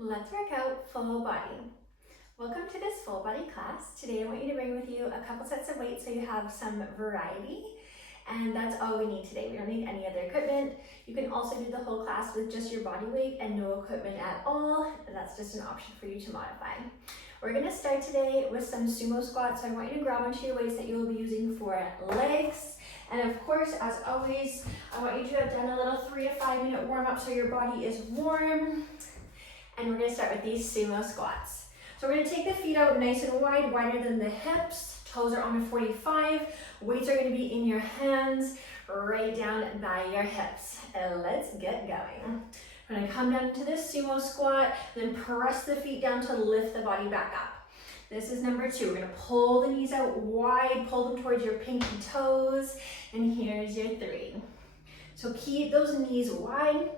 Let's work out full body. Welcome to this full body class. Today I want you to bring with you a couple sets of weights so you have some variety. And that's all we need today. We don't need any other equipment. You can also do the whole class with just your body weight and no equipment at all. That's just an option for you to modify. We're gonna start today with some sumo squats. So I want you to grab onto your weights that you will be using for legs. And of course, as always, I want you to have done a little 3 to 5 minute warm up so your body is warm. And we're gonna start with these sumo squats. So we're gonna take the feet out nice and wide, wider than the hips. Toes are on a 45. Weights are gonna be in your hands, right down by your hips. And let's get going. We're gonna come down into this sumo squat, then press the feet down to lift the body back up. This is number 2. We're gonna pull the knees out wide, pull them towards your pinky toes, and here's your 3. So keep those knees wide.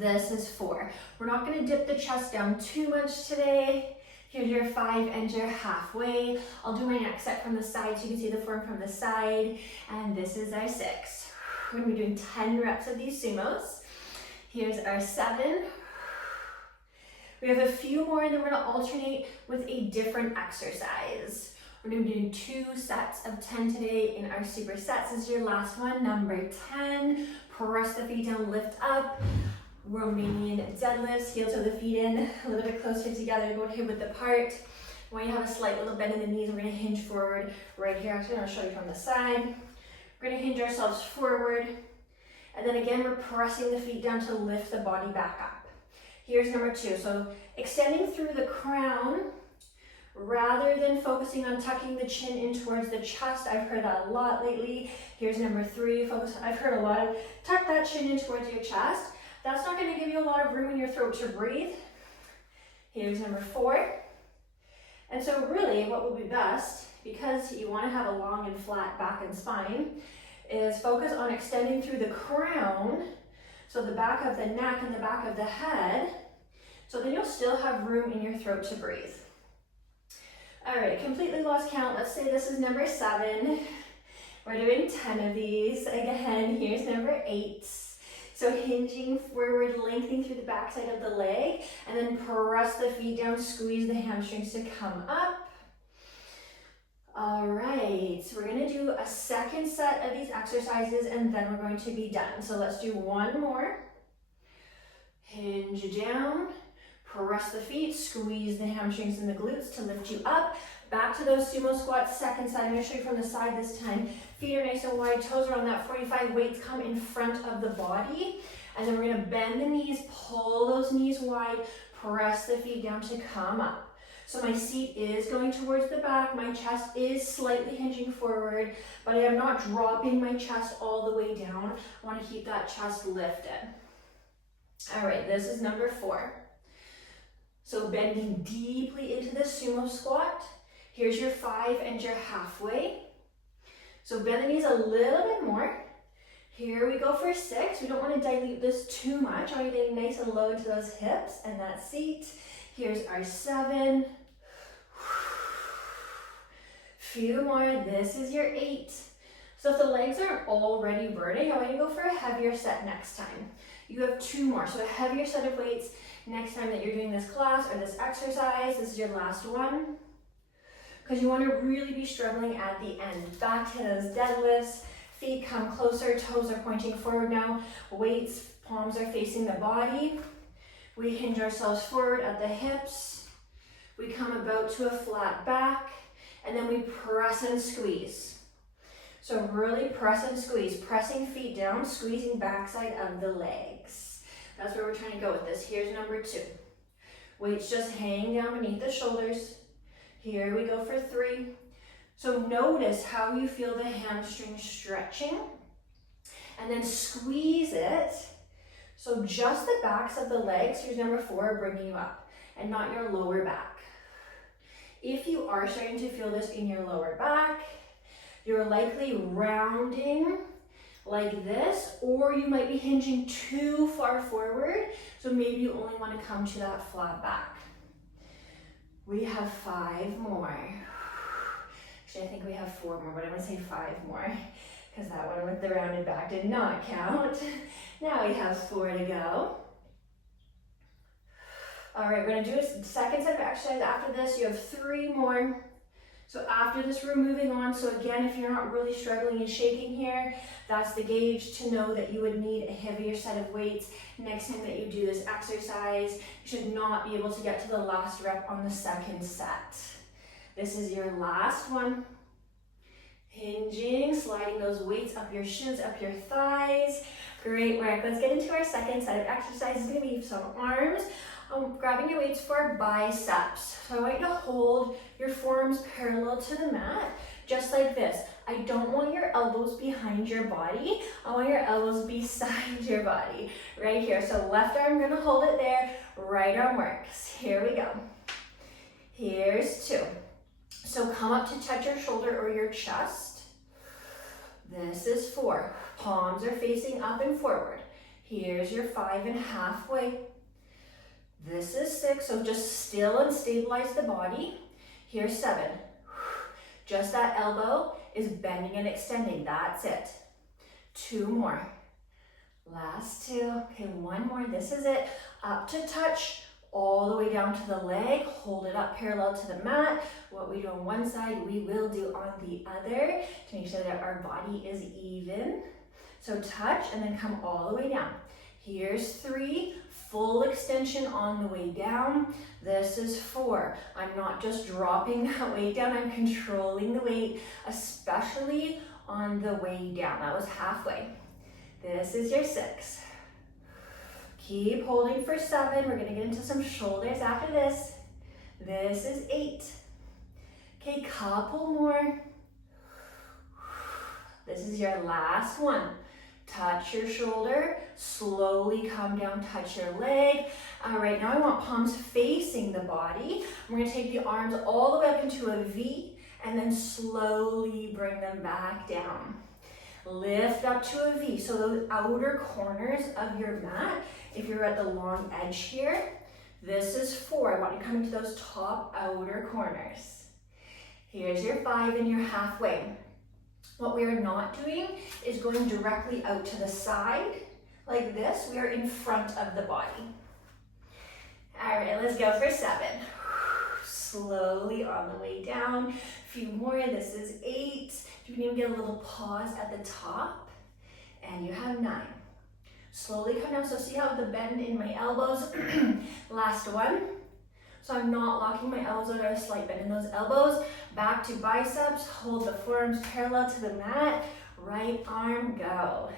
This is 4. We're not going to dip the chest down too much today. Here's your 5 and your halfway. I'll do my next set from the side so you can see the form from the side. And this is our 6. We're going to be doing 10 reps of these sumos. Here's our 7. We have a few more and then we're going to alternate with a different exercise. We're going to be doing 2 sets of 10 today in our supersets. This is your last one, number 10. Press the feet down, lift up. Romanian deadlifts, heels of the feet in, a little bit closer together, go hip width apart. When you have a slight little bend in the knees, we're going to hinge forward right here. Actually, I'm going to show you from the side. We're going to hinge ourselves forward. And then again, we're pressing the feet down to lift the body back up. Here's number 2. So extending through the crown, rather than focusing on tucking the chin in towards the chest. I've heard that a lot lately. Here's number 3. I've heard a lot of tuck that chin in towards your chest. That's not going to give you a lot of room in your throat to breathe. Here's number 4. And so really what will be best, because you want to have a long and flat back and spine, is focus on extending through the crown, so the back of the neck and the back of the head, so then you'll still have room in your throat to breathe. All right, completely lost count. Let's say this is number 7. We're doing 10 of these. Again, here's number 8. So hinging forward, lengthening through the backside of the leg, and then press the feet down, squeeze the hamstrings to come up. All right, so we're gonna do a second set of these exercises and then we're going to be done. So let's do one more. Hinge down, press the feet, squeeze the hamstrings and the glutes to lift you up. Back to those sumo squats, second side. I'm gonna show you from the side this time. Feet are nice and wide, toes are on that 45, weights come in front of the body. And then we're gonna bend the knees, pull those knees wide, press the feet down to come up. So my seat is going towards the back, my chest is slightly hinging forward, but I am not dropping my chest all the way down. I wanna keep that chest lifted. All right, this is number 4. So bending deeply into the sumo squat. Here's your 5 and your halfway. So bend the knees a little bit more. Here we go for 6. We don't want to dilute this too much. I want you to get nice and low into those hips and that seat. Here's our 7. Few more. This is your 8. So if the legs aren't already burning, I want you to go for a heavier set next time. You have 2 more. So a heavier set of weights next time that you're doing this class or this exercise. This is your last one. Because you want to really be struggling at the end. Back to those deadlifts, feet come closer, toes are pointing forward now, weights, palms are facing the body. We hinge ourselves forward at the hips. We come about to a flat back, and then we press and squeeze. So really press and squeeze, pressing feet down, squeezing backside of the legs. That's where we're trying to go with this. Here's number 2. Weights just hang down beneath the shoulders. Here we go for 3. So notice how you feel the hamstring stretching and then squeeze it. So just the backs of the legs, here's number 4, are bringing you up and not your lower back. If you are starting to feel this in your lower back, you're likely rounding like this, or you might be hinging too far forward. So maybe you only want to come to that flat back. We have 5 more. Actually, I think we have 4 more, but I'm gonna say 5 more because that one with the rounded back did not count. Now we have 4 to go. All right, we're gonna do a second set of exercise after this. You have 3 more. So after this, we're moving on. So again, if you're not really struggling and shaking here, that's the gauge to know that you would need a heavier set of weights next time that you do this exercise. You should not be able to get to the last rep on the second set. This is your last one. Hinging, sliding those weights up your shins, up your thighs. Great work. Let's get into our second set of exercises. It's gonna be some arms. Grabbing your weights for biceps. So I want you to hold your forearms parallel to the mat, just like this. I don't want your elbows behind your body. I want your elbows beside your body, right here. So left arm, gonna hold it there. Right arm works. Here we go. Here's 2. So come up to touch your shoulder or your chest. This is 4. Palms are facing up and forward. Here's your 5 and halfway. This is 6, so just still and stabilize the body. Here's 7. Just that elbow is bending and extending, that's it. 2 more. Last 2, okay, 1 more, this is it. Up to touch, all the way down to the leg, hold it up parallel to the mat. What we do on one side, we will do on the other to make sure that our body is even. So touch and then come all the way down. Here's 3, full extension on the way down. This is 4. I'm not just dropping that weight down, I'm controlling the weight, especially on the way down. That was halfway. This is your 6. Keep holding for 7. We're gonna get into some shoulders after this. This is 8. Okay, couple more. This is your last one. Touch your shoulder, slowly come down, touch your leg. All right, now I want palms facing the body. We're gonna take the arms all the way up into a V and then slowly bring them back down. Lift up to a V. So those outer corners of your mat, if you're at the long edge here, this is 4. I want you to come into those top outer corners. Here's your 5 and your halfway. What we are not doing is going directly out to the side like this. We are in front of the body. All right, let's go for 7. Slowly on the way down. A few more, this is 8. You can even get a little pause at the top. And you have 9. Slowly come down, so see how the bend in my elbows. Last one. So I'm not locking my elbows out, a slight bend in those elbows. Back to biceps, hold the forearms parallel to the mat. Right arm, go.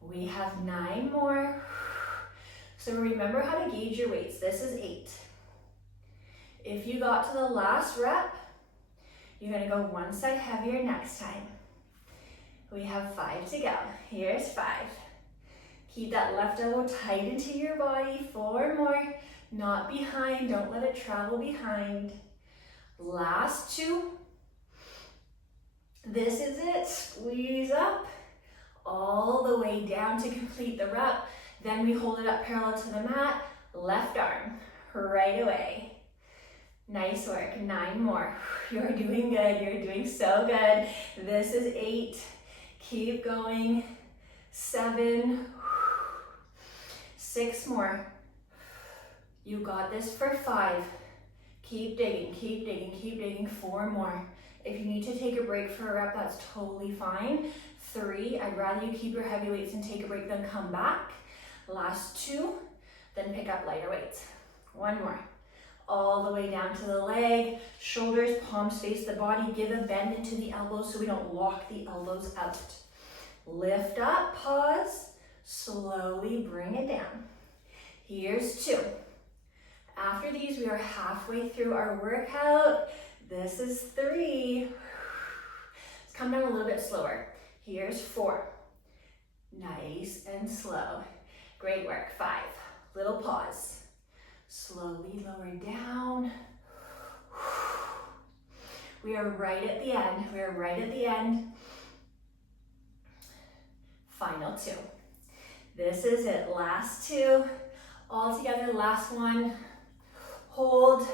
We have 9 more. So remember how to gauge your weights. This is 8. If you got to the last rep, you're gonna go one side heavier next time. We have 5 to go. Here's 5. Keep that left elbow tight into your body. 4 more. Not behind, don't let it travel behind. Last 2. This is it, squeeze up all the way down to complete the rep. Then we hold it up parallel to the mat, left arm, right away. Nice work, 9 more. You're doing good, you're doing so good. This is 8, keep going. 7, 6 more. You got this for 5. Keep digging, keep digging, keep digging. 4 more. If you need to take a break for a rep, that's totally fine. 3, I'd rather you keep your heavy weights and take a break than come back. Last 2, then pick up lighter weights. 1 more. All the way down to the leg. Shoulders, palms face the body. Give a bend into the elbows so we don't lock the elbows out. Lift up, pause. Slowly bring it down. Here's 2. After these, we are halfway through our workout. This is 3. Let's come down a little bit slower. Here's 4. Nice and slow. Great work. 5. Little pause. Slowly lower down. We are right at the end. We are right at the end. Final 2. This is it. Last 2. All together. Last one. Hold,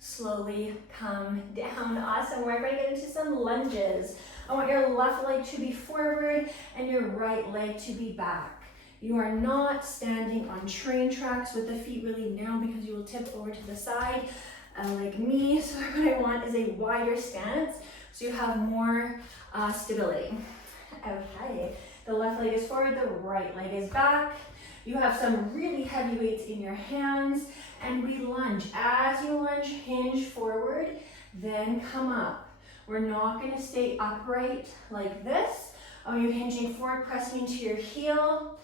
slowly come down. Awesome work. We're gonna get into some lunges. I want your left leg to be forward and your right leg to be back. You are not standing on train tracks with the feet really down because you will tip over to the side like me. So what I want is a wider stance so you have more stability. Okay, the left leg is forward, the right leg is back. You have some really heavy weights in your hands, and we lunge. As you lunge, hinge forward, then come up. We're not gonna stay upright like this. You're hinging forward, pressing into your heel,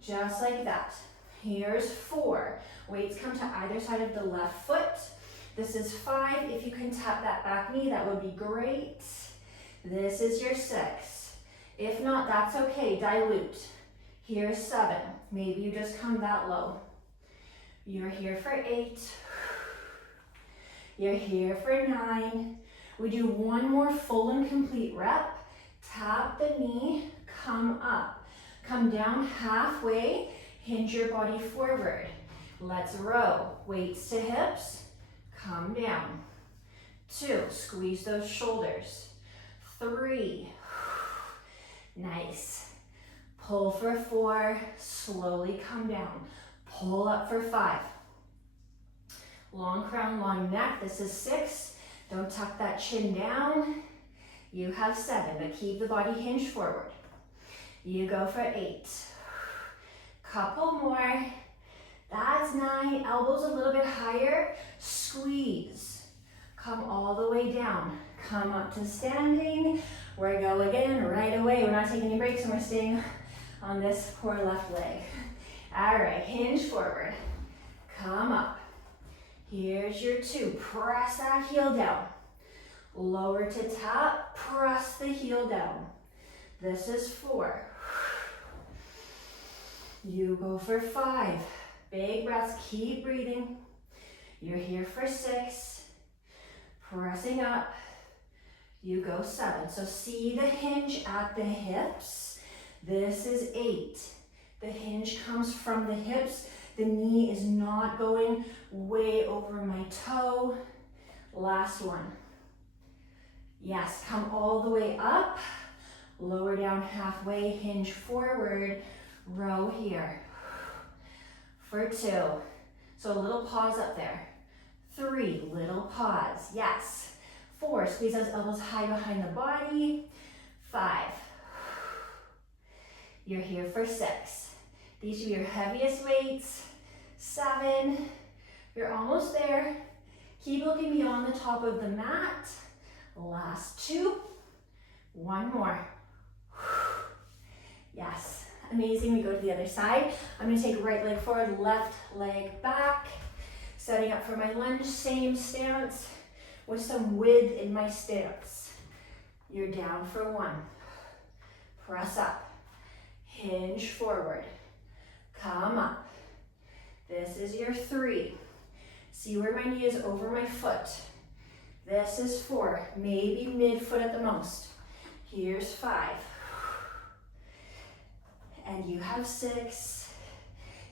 just like that. Here's 4. Weights come to either side of the left foot. This is 5. If you can tap that back knee, that would be great. This is your 6. If not, that's okay, dilute. Here's 7. Maybe you just come that low. You're here for 8. You're here for 9. We do one more full and complete rep. Tap the knee, come up. Come down halfway, hinge your body forward. Let's row. Weights to hips, come down. 2, squeeze those shoulders. 3, nice. Pull for 4, slowly come down. Pull up for 5. Long crown, long neck, this is 6. Don't tuck that chin down. You have 7, but keep the body hinged forward. You go for 8. Couple more. That's 9. Elbows a little bit higher. Squeeze. Come all the way down. Come up to standing. We go again right away. We're not taking any breaks and we're staying on this poor left leg. All right, hinge forward. Come up. Here's your 2. Press that heel down. Lower to tap, press the heel down. This is 4. You go for 5. Big breaths, keep breathing. You're here for 6. Pressing up. You go 7. So see the hinge at the hips. This is 8. The hinge comes from the hips. The knee is not going way over my toe. Last one. Yes, come all the way up, lower down halfway, hinge forward, row here. For 2, so a little pause up there. 3, little pause, yes. 4, squeeze those elbows high behind the body. 5, you're here for 6. These should be your heaviest weights. 7, you're almost there. Keep looking beyond the top of the mat. Last 2, one more. Yes, amazing. We go to the other side. I'm gonna take right leg forward, left leg back. Setting up for my lunge, same stance with some width in my stance. You're down for 1. Press up, hinge forward, come up. This is your 3. See where my knee is over my foot. This is 4, maybe mid-foot at the most. Here's 5. And you have 6.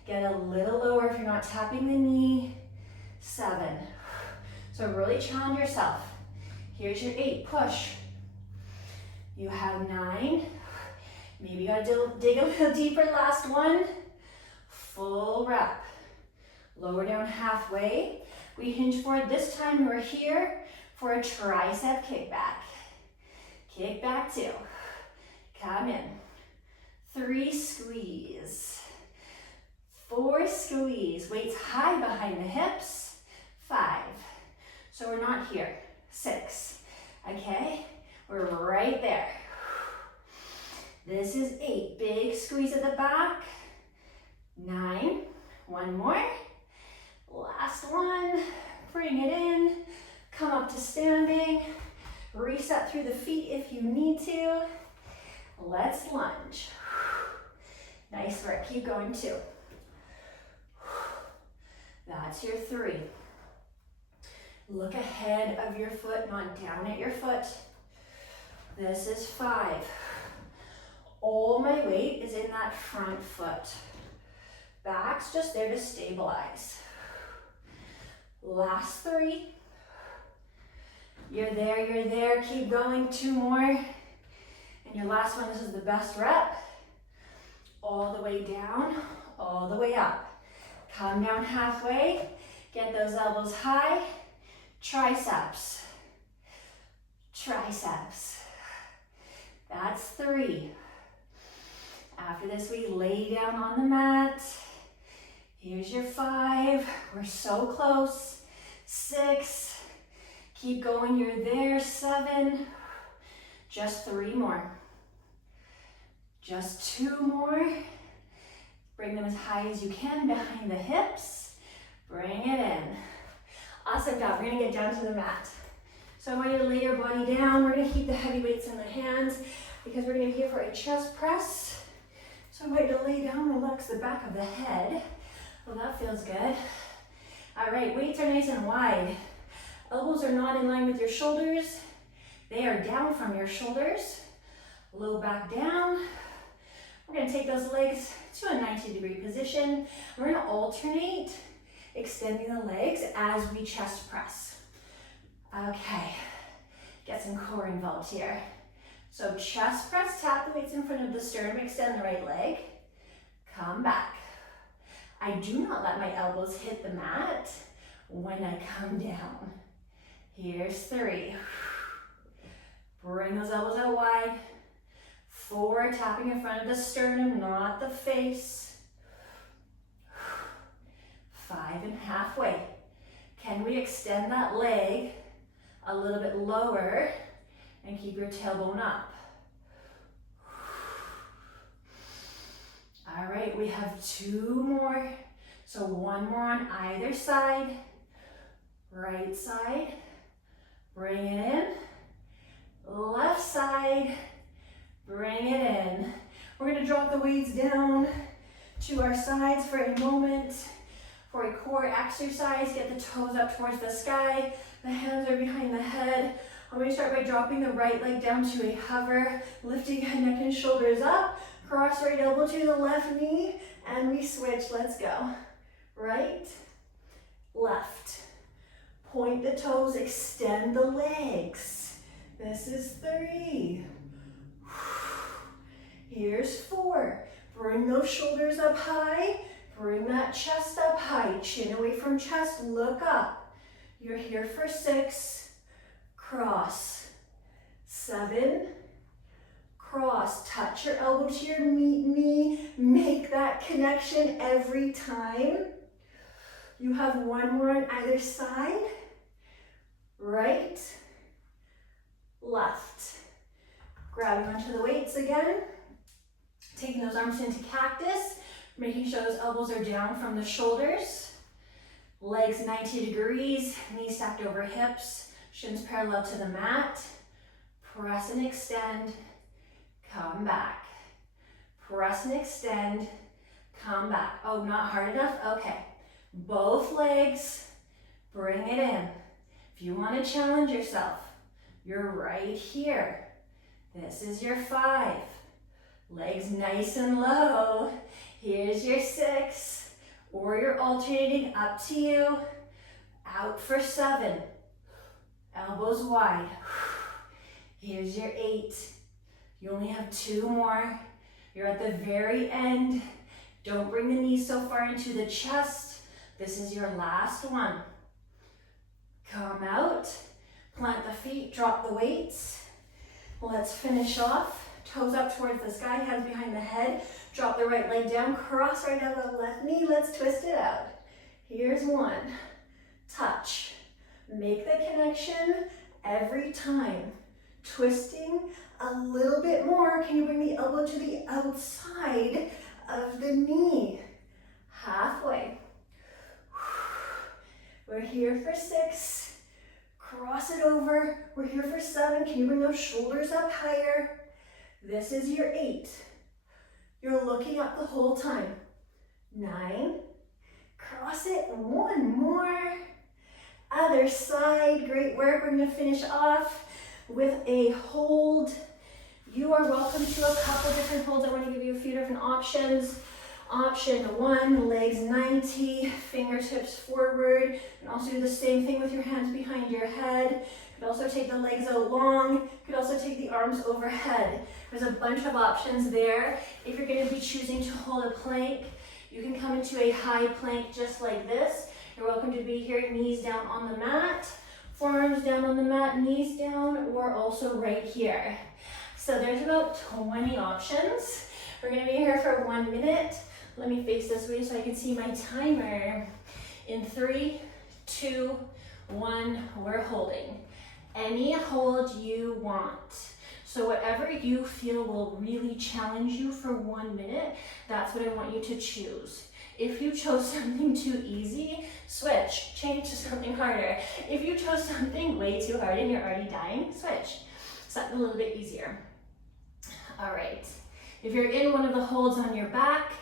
Get a little lower if you're not tapping the knee. 7. So really challenge yourself. Here's your 8, push. You have 9. Maybe you gotta dig a little deeper, last 1. Full rep. Lower down halfway. We hinge forward. This time we're here for a tricep kickback. Kick back 2. Come in. 3, squeeze. 4, squeeze. Weights high behind the hips. 5. So we're not here. 6. Okay? We're right there. This is 8. Big squeeze at the back. 9. One more. Last one. Bring it in. Come up to standing. Reset through the feet if you need to. Let's lunge. Nice work. Keep going 2. That's your 3. Look ahead of your foot, not down at your foot. This is 5. All my weight is in that front foot. Back's just there to stabilize. Last 3. You're there, keep going. 2 more. And your last one, this is the best rep. all the way down, all the way up. Come down halfway, get those elbows high, triceps, triceps. That's 3. After this, we lay down on the mat. Here's your 5. We're so close. 6. Keep going, you're there. 7. Just 3 more. Just 2 more. Bring them as high as you can behind the hips. Bring it in. Awesome job. We're gonna get down to the mat. So I want you to lay your body down. We're gonna keep the heavy weights in the hands because we're gonna be here for a chest press. So I want you to lay down, relax the back of the head. Well, that feels good. All right, weights are nice and wide. Elbows are not in line with your shoulders. They are down from your shoulders. Low back down. We're gonna take those legs to a 90-degree position. We're gonna alternate extending the legs as we chest press. Okay, get some core involved here. So chest press, tap the weights in front of the sternum, extend the right leg. Come back. I do not let my elbows hit the mat when I come down. Here's 3. Bring those elbows out wide. 4, tapping in front of the sternum, not the face. 5 and halfway. Can we extend that leg a little bit lower and keep your tailbone up? All right, we have 2 more. So 1 more on either side. Right side, bring it in. Left side, bring it in. We're gonna drop the weights down to our sides for a moment. For a core exercise, get the toes up towards the sky. The hands are behind the head. I'm gonna start by dropping the right leg down to a hover, lifting neck and shoulders up. Cross right elbow to the left knee, and we switch. Let's go. Right, left. Point the toes, extend the legs. This is 3. Here's 4. Bring those shoulders up high. Bring that chest up high. Chin away from chest, look up. You're here for 6. Cross. 7. Cross. Touch your elbow to your knee. Make that connection every time. You have 1 more on either side. Right, left. Grabbing onto the weights again. Taking those arms into cactus. Making sure those elbows are down from the shoulders. Legs 90 degrees, knees stacked over hips. Shins parallel to the mat. Press and extend. Come back. Press and extend. Come back. Oh, not hard enough? Okay. Both legs, bring it in. If you want to challenge yourself, you're right here. This is your 5. Legs nice and low. Here's your 6. Or you're alternating, up to you. Out for 7. Elbows wide. Here's your 8. You only have 2 more. You're at the very end. Don't bring the knees so far into the chest. This is your last one. Come out, plant the feet, drop the weights. Let's finish off. Toes up towards the sky, hands behind the head. Drop the right leg down, cross right elbow, left knee. Let's twist it out. Here's 1. Touch. Make the connection every time. Twisting a little bit more. Can you bring the elbow to the outside of the knee? Halfway. We're here for 6. Cross it over. We're here for 7. Can you bring those shoulders up higher? This is your 8. You're looking up the whole time. 9. Cross it. 1 more. Other side. Great work. We're going to finish off with a hold. You are welcome to a couple different holds. I want to give you a few different options. Option 1, legs 90, fingertips forward, and also do the same thing with your hands behind your head. Could also take the legs out long. Could also take the arms overhead. There's a bunch of options there. If you're going to be choosing to hold a plank, you can come into a high plank just like this. You're welcome to be here, knees down on the mat, forearms down on the mat, knees down, or also right here. So there's about 20 options. We're going to be here for 1 minute. Let me face this way so I can see my timer. In 3, 2, 1, we're holding. Any hold you want. So whatever you feel will really challenge you for 1 minute, that's what I want you to choose. If you chose something too easy, switch, change to something harder. If you chose something way too hard and you're already dying, switch. Something a little bit easier. All right. If you're in one of the holds on your back,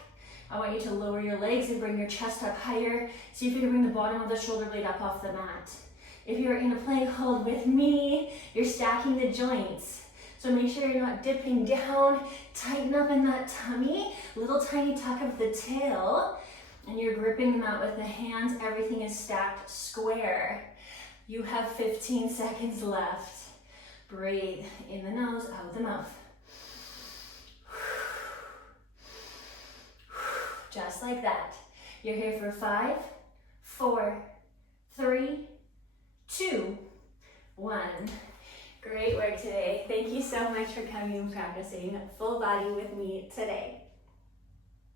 I want you to lower your legs and bring your chest up higher. See if you can bring the bottom of the shoulder blade up off the mat. If you're in a plank hold with me, you're stacking the joints. So make sure you're not dipping down, tighten up in that tummy, little tiny tuck of the tail, and you're gripping the mat with the hands. Everything is stacked square. You have 15 seconds left. Breathe in the nose, out the mouth. Just like that. You're here for 5, 4, 3, 2, 1. Great work today. Thank you so much for coming and practicing full body with me today.